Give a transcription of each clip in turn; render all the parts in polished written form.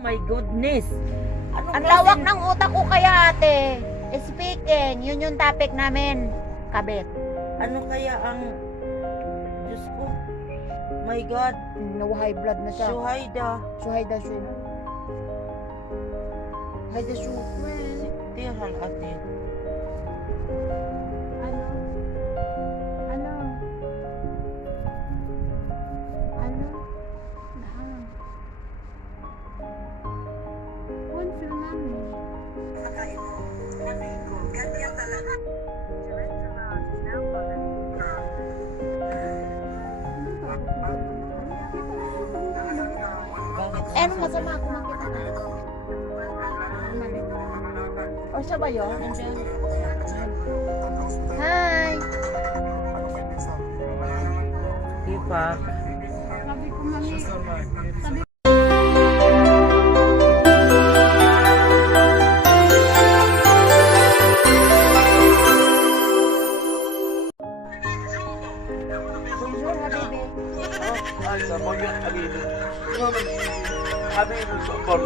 my goodness. Ang lawak ng utak ko kaya ate. Speaking, yun yung topic namin. Kabit. Ano kaya ang... Diyos ko. My God. No high blood na siya. Suhaida. Suhaida siya. Hayda siya. Tihal ate. Ano? Ano? Ano? Naan. Confirm namin. Eh, ano masama ako makita ka? O siya ba yun? Hi! Ipak. Sabi ko, mami, sabi Bonjour, habibi. هذا موجود حبيبي حبيبي صبر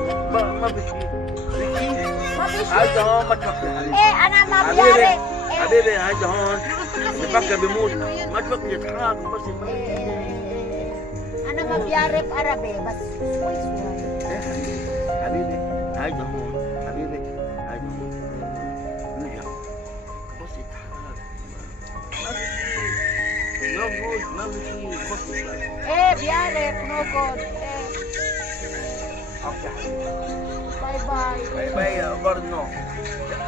ما بشي هذا هون ما تفكر حبيبي Eh, anak mabiyari. حبيبي هذا هون بفكر بيموت ما تفكر يتحرك بس Anak mabiyari Arabe, bas suway-suway. حبيبي هذا هون حبيبي هذا هون رجع بس يتحرك ما بشي ما بشي بس يتحرك Eh, biyari, no good. اوكي حبيبي Bye-bye. باي برنو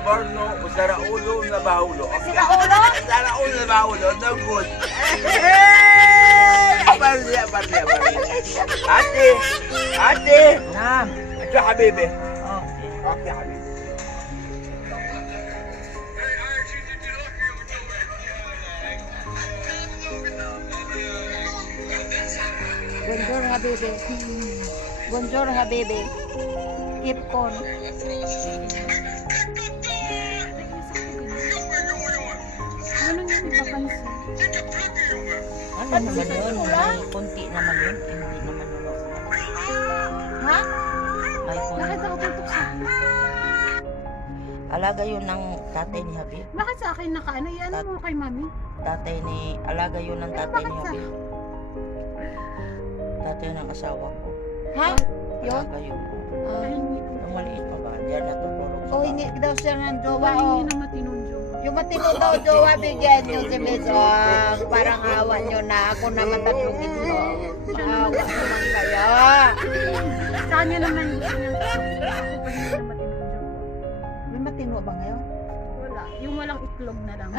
برنو وسرقولو ونبعولو Sila ulo? سرقولو ونبعولو نقول برلي برلي برلي عدي عدي Nam. انت حبيبي Okay. اوكي حبيبي Bonjour, habibi. Bonjour, habibi. Keep on. ganun yung ipapansin. Ano Ba't naman sila yun? wala? May konti naman yun. Hindi naman yun. Ha? May konti. Bakit ako tutok sa akin? Alaga yun ng tatay ni Habib. Bakit sa akin nakaano? Yan mo kay mami. Tatay ni... Alaga yun ng tatay ni bakit sa- Habib. Tatay ng asawa ko. Ha? Yun? Alaga yun. Pahingi ng Ang maliit pa ba? Diyan natutulog sa O, hingi daw siya ng jowa. pahingi O. na matinong jowa. Yung matino daw jowa, bigyan nyo si Miss Ong. Parang awa nyo na. Ako naman tatlong itlog. Awa naman kaya. Sa kanya naman gusto niyang ako pahingi na matinong jowa. May matino ba ngayon? Wala. Yung walang itlog na lang.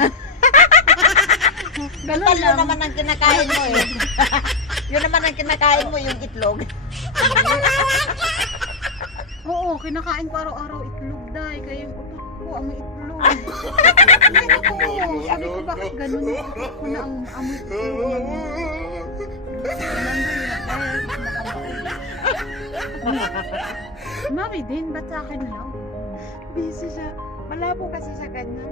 Ganun Total, yun lang. naman ang kinakain mo eh. Yun naman ang kinakain mo, yung itlog. Oo, kinakain ko araw-araw itlog dahil kaya yung utot ko ang may itlog. Oo, sabi ko bakit ganun yung utot ko na ang amoy itlog. Mami din, ba't sa akin lang? Busy siya. Malabo kasi sa kanya.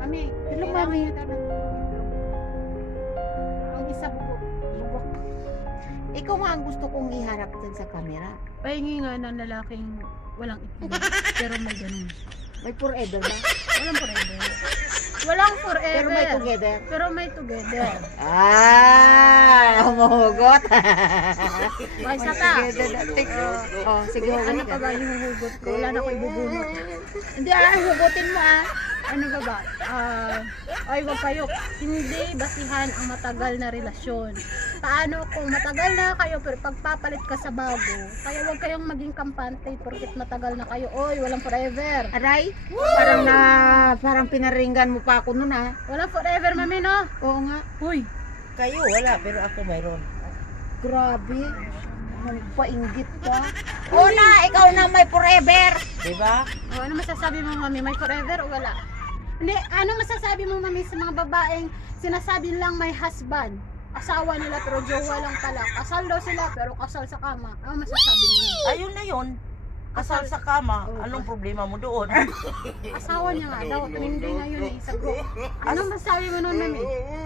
Mami, Hello, kailangan Mami. niyo daw ng itlog. Ang isa buko, lubok. Ikaw nga ang gusto kong iharap dyan sa camera. Pahingi nga ng lalaking walang itlog, pero may ganun. May forever ba? Walang forever. Walang forever. Pero may together. Pero may together. Ah! Humuhugot. May isa pa. Together na. Oh, sige, Ano hugot pa ka. ba yung huhugot ko? Wala na ko ibubunot. Hindi, hugutin mo ah. Ano ba ba? Ay, wag kayo. Hindi basihan ang matagal na relasyon. Paano kung matagal na kayo pero pagpapalit ka sa bago? Kaya wag kayong maging kampante porket matagal na kayo. Oy, walang forever. Aray, parang pinaringgan mo pa ako nun ah. Walang forever, mami, no? Oo nga. Uy, Kayo wala, pero ako mayroon. Grabe. Nagpainggit ka. Una, ikaw na may forever. Diba? ano masasabi mo, mami? May forever o wala? Hindi, ano masasabi mo, mami, sa mga babaeng sinasabi lang may husband? Asawa nila pero jowa lang pala. Kasal daw sila pero kasal sa kama. Ano masasabi mo? Ayun na yun. Kasal sa kama. Anong problema mo doon? Asawa niya nga daw. Hindi na yun eh, sa group. Ano masasabi mo nun, mami?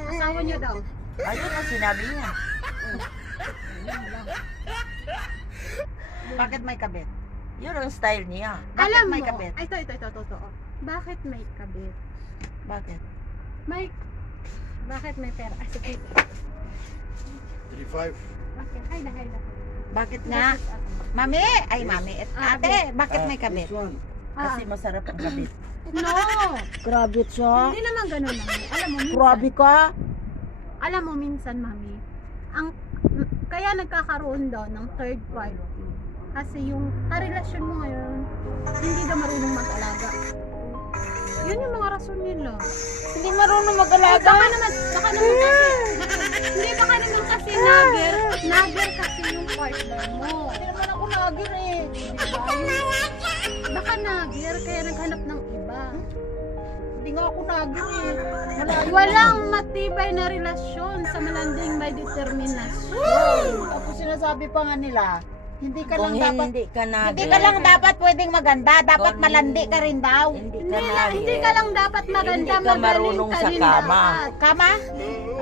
Asawa niya daw. Ayun ang sinabi niya. Bakit may kabit? Yun ang style niya. Bakit Alam may mo, kabit? ay, ito, totoo. Bakit may kabit? Bakit? Bakit may pera? Ah, sige. 35. Okay, hay na. Bakit nga? Mami! Ay, mami. Ate, bakit may kabit? This one. Kasi masarap ang kabit. No! Grabe siya. Hindi naman ganun, mami. Alam mo, minsan, Grabe ka. alam mo, minsan, mami, kaya nagkakaroon daw ng third party. Kasi yung karelasyon mo ngayon, hindi ka marunong mag-alaga. Yun yung mga rason nila. Hindi marunong mag-alaga. Baka naman kasi, hindi baka naman kasi nagger kasi yung partner mo. Hindi naman ako nagir eh. Baka nagger, kaya naghanap ng iba. Hindi nga ako nagir eh. Malayo. Walang matibay na relasyon sa malanding may determinasyon. Tapos sinasabi pa nga nila, hindi ka lang Kung dapat hindi ka na hindi ka lang dapat pwedeng maganda, dapat Kung malandi ka rin daw. Hindi ka lang dapat maganda, Hindi ka magaling marunong ka sa rin kama. dapat. Kama?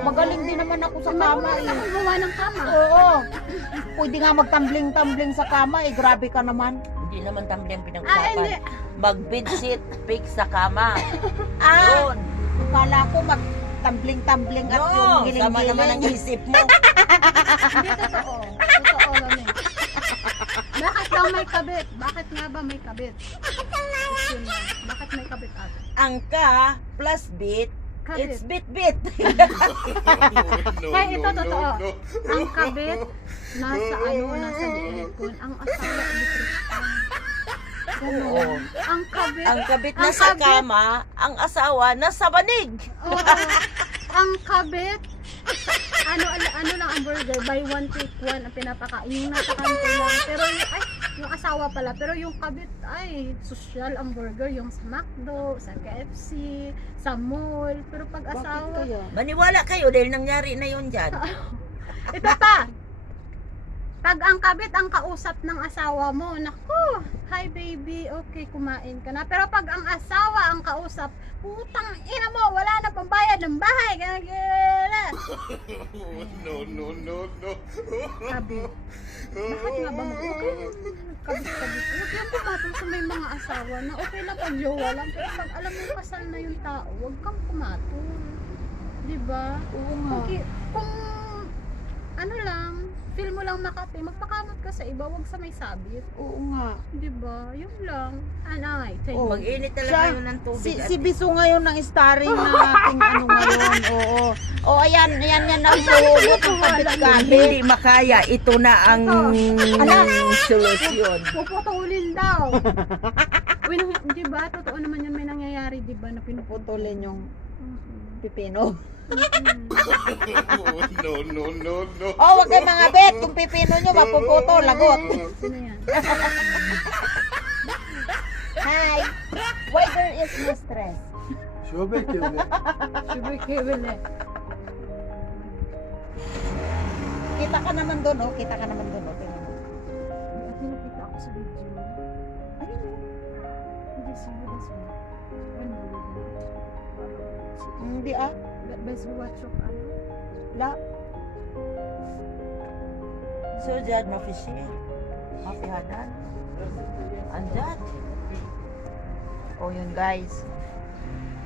Magaling din naman ako sa kama Marunong ka eh. gumawa ng kama. Oo. Pwede nga magtambling-tambling sa kama eh. Grabe ka naman. Hindi naman tambling Ah, pinag-usapan. hindi. Mag-bedsheet, fix sa kama. Ah, Yun. kala ko magtambling-tambling at yung No, sama naman ang giling-giling. isip mo. Hindi totoo. Totoo lang eh. Bakit daw may kabit? Bakit nga ba may kabit? Question lang. Bakit may kabit ate? Ang ka plus bit, Kabit. it's bit-bit. Kaya ito totoo. Ang kabit, nasa nasa likod. Ang asawa, depression. Ganun. Ang kabit, Ang kabit Ang na sa kabit. kama, ang asawa nasa banig. oo. Ang kabit, ano lang ang burger, buy one take one ang pinapakain. Yung nasa kanto lang. Pero yung asawa pala. Pero yung kabit, social ang burger. Yung sa McDo, sa KFC, sa mall. Pero pag Bakit asawa, kaya? Maniwala kayo dahil nangyari na yun dyan. ito pa. Pag ang kabit ang kausap ng asawa mo, naku, hi baby, okay, kumain ka na. Pero pag ang asawa ang kausap, putang ina mo, wala na pambayad ng bahay. Gagala. No. Kabit. Bakit nga ba okay? Kabit. Huwag yan pumatol sa may mga asawa na okay lang pag jowa lang. Pero pag alam mo kasal na yung tao, huwag kang pumatol. Diba? Oo nga. Kung ano lang, feel mo lang makati, magpakamot ka sa iba, wag sa may sabit. Oo nga. Diba? Yun lang. Anay, thank Oo. you. Mag-init Siya, talaga yun ng tubig. Si Biso ngayon ng starring na ating ano ngayon. Oo. O ayan ang hugot ng kabit-kabit. Hindi makaya, ito na ang solusyon. Puputulin daw. Uy, diba? Totoo naman yun, may nangyayari, diba? Na pinuputol. Putulin yung Mm-mm. pipino. Mm-mm. No. Oh, wag kayo mga bet. Kung pipino nyo, mapuputo, lagot. Sino yan? Hi. Why there is no stress? Şöbek evde. Sugar kibble. Kita ka naman doon, oh. Kita ka naman doon, oh. Tingnan mo. At nakita ako sa video. Hindi sino ba siya? Ano? Hindi ah. Best watch of ano? La. So, dyan, mafishi. Mafihadan. Andyan. Oh, yun guys.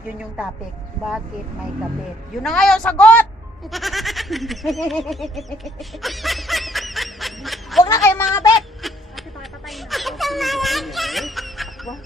Yun yung topic. Bakit may kabit? Yun na nga yung sagot! Huwag na kayo mga bet! Kasi pakipatay na. What?